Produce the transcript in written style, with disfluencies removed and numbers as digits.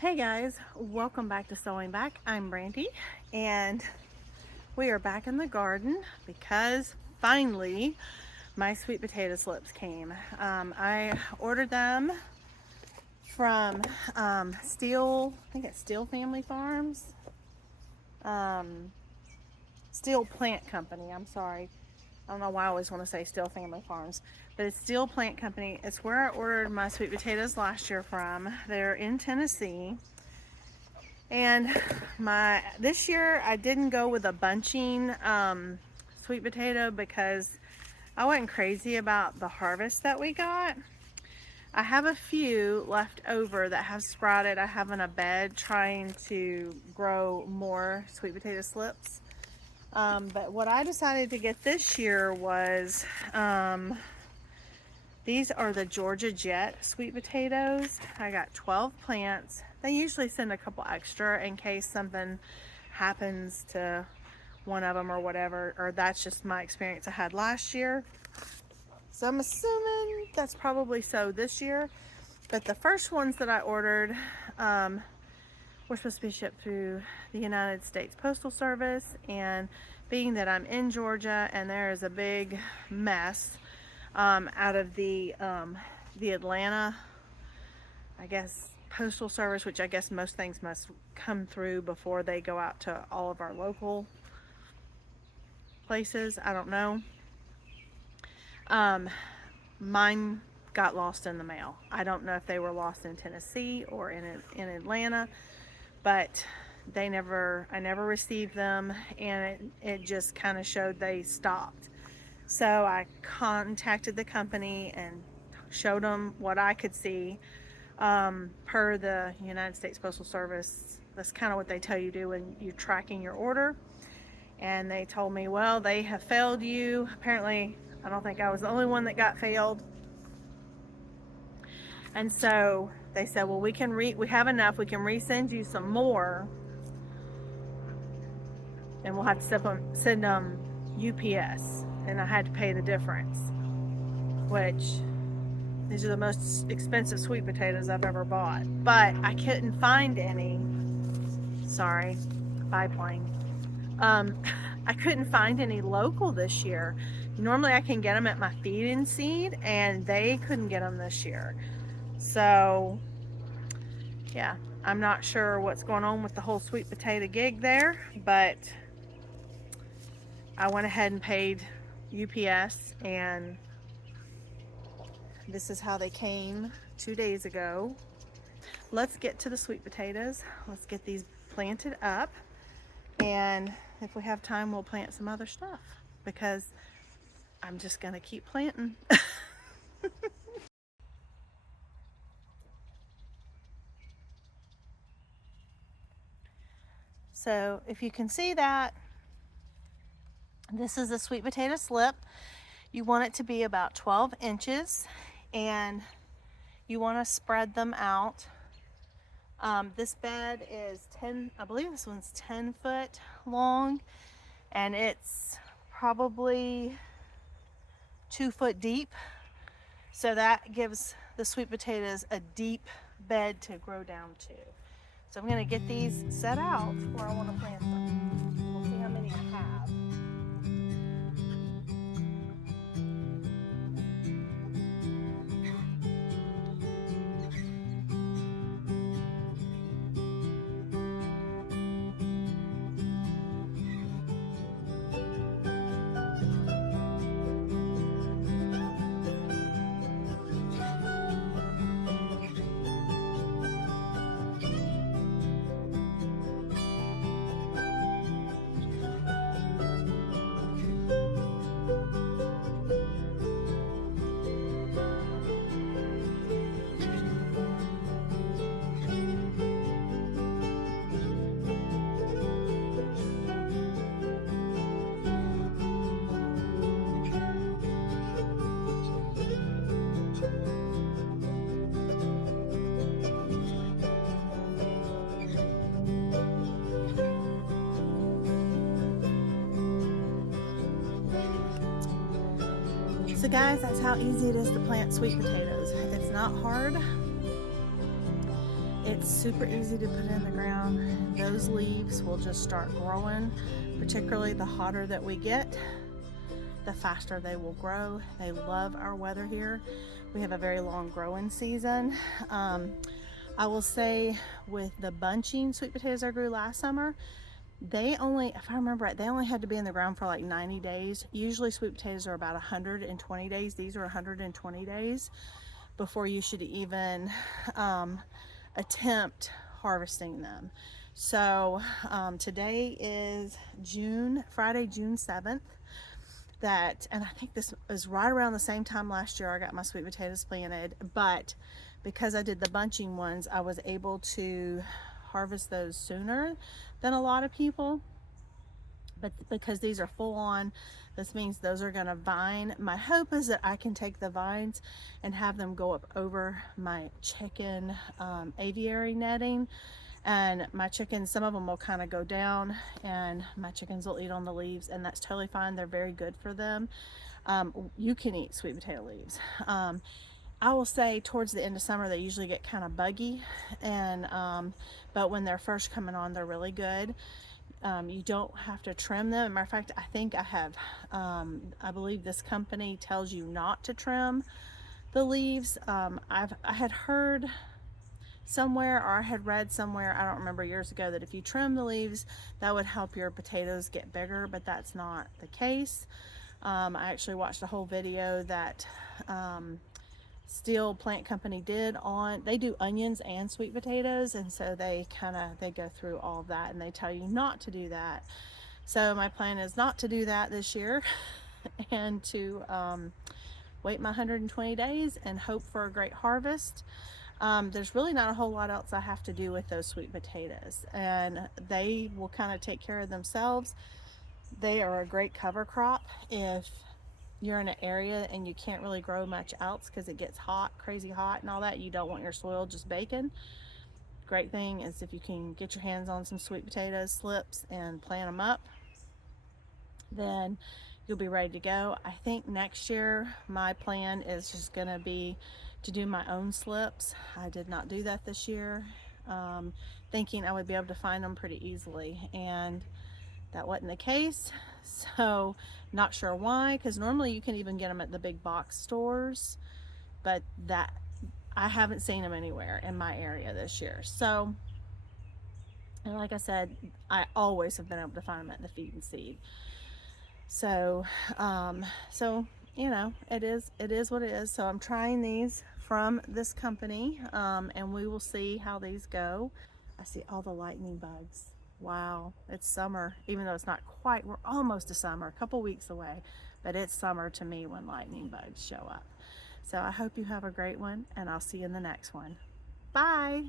Hey guys, welcome back to Sewing Back. I'm Brandy and we are back in the garden because finally my sweet potato slips came. I ordered them from I think it's Steel Family Farms, um, Steel Plant Company. I'm sorry. I don't know why I always want to say Steel Family Farms, but it's Steel Plant Company. It's where I ordered my sweet potatoes last year from. They're in Tennessee. And this year I didn't go with a bunching sweet potato because I wasn't crazy about the harvest that we got. I have a few left over that have sprouted. I have in a bed trying to grow more sweet potato slips. But what I decided to get this year was these are the Georgia Jet sweet potatoes. I got 12 plants. They usually send a couple extra in case something happens to one of them or whatever, or that's just my experience I had last year. So I'm assuming that's probably so this year. But the first ones that I ordered were supposed to be shipped through the United States Postal Service, and being that I'm in Georgia and there is a big mess out of the Atlanta, I guess, Postal Service, which I guess most things must come through before they go out to all of our local places. I don't know. Mine got lost in the mail. I don't know if they were lost in Tennessee or in Atlanta, but I never received them, and it just kind of showed they stopped. So I contacted the company and showed them what I could see per the United States Postal Service. That's kind of what they tell you to do when you're tracking your order. And they told me, well, they have failed you. Apparently, I don't think I was the only one that got failed. And so they said, well, we have enough. We can resend you some more, and we'll have to send them UPS. And I had to pay the difference, which these are the most expensive sweet potatoes I've ever bought. But I couldn't find any. Sorry, biplane. I couldn't find any local this year. Normally I can get them at my feed and seed, and they couldn't get them this year. So yeah, I'm not sure what's going on with the whole sweet potato gig there, but I went ahead and paid UPS, and this is how they came 2 days ago. Let's get to the sweet potatoes. Let's get these planted up, and if we have time we'll plant some other stuff because I'm just gonna keep planting. So if you can see that, this is a sweet potato slip. You want it to be about 12 inches, and you want to spread them out. This bed is 10, I believe this one's 10 foot long, and it's probably 2 foot deep. So that gives the sweet potatoes a deep bed to grow down to. So I'm going to get these set out where I want to plant them. We'll see how many I have. So guys, that's how easy it is to plant sweet potatoes. It's not hard. It's super easy to put in the ground. Those leaves will just start growing, particularly the hotter that we get, the faster they will grow. They love our weather here. We have a very long growing season. I will say with the bunching sweet potatoes I grew last summer, they only, if I remember right, they only had to be in the ground for like 90 days. Usually sweet potatoes are about 120 days. These are 120 days before you should even attempt harvesting them. So today is Friday, June 7th. And I think this was right around the same time last year I got my sweet potatoes planted, but because I did the bunching ones, I was able to harvest those sooner than a lot of people. But because these are full on, this means those are gonna vine. My hope is that I can take the vines and have them go up over my chicken aviary netting, and my chickens, some of them will kind of go down and my chickens will eat on the leaves, and that's totally fine. They're very good for them. You can eat sweet potato leaves. I will say towards the end of summer they usually get kind of buggy, and but when they're first coming on, they're really good. You don't have to trim them. As a matter of fact, I think I have, I believe this company tells you not to trim the leaves. I had heard somewhere, or I had read somewhere, I don't remember, years ago, that if you trim the leaves, that would help your potatoes get bigger, but that's not the case. I actually watched a whole video that Steel Plant Company did on, they do onions and sweet potatoes, and so they go through all of that, and they tell you not to do that. So my plan is not to do that this year and to wait my 120 days and hope for a great harvest. There's really not a whole lot else I have to do with those sweet potatoes, and they will kind of take care of themselves. They are a great cover crop if you're in an area and you can't really grow much else because it gets hot, crazy hot and all that. You don't want your soil just baking. Great thing is if you can get your hands on some sweet potato slips and plant them up, then you'll be ready to go. I think next year my plan is just gonna be to do my own slips. I did not do that this year, thinking I would be able to find them pretty easily, and that wasn't the case. So not sure why, because normally you can even get them at the big box stores, but that I haven't seen them anywhere in my area this year. So, and like I said, I always have been able to find them at the Feed and Seed. So you know, it is what it is. So I'm trying these from this company, and we will see how these go. I see all the lightning bugs. Wow, it's summer, even though it's not quite. We're almost to summer, a couple weeks away, but it's summer to me when lightning bugs show up. So I hope you have a great one, and I'll see you in the next one. Bye.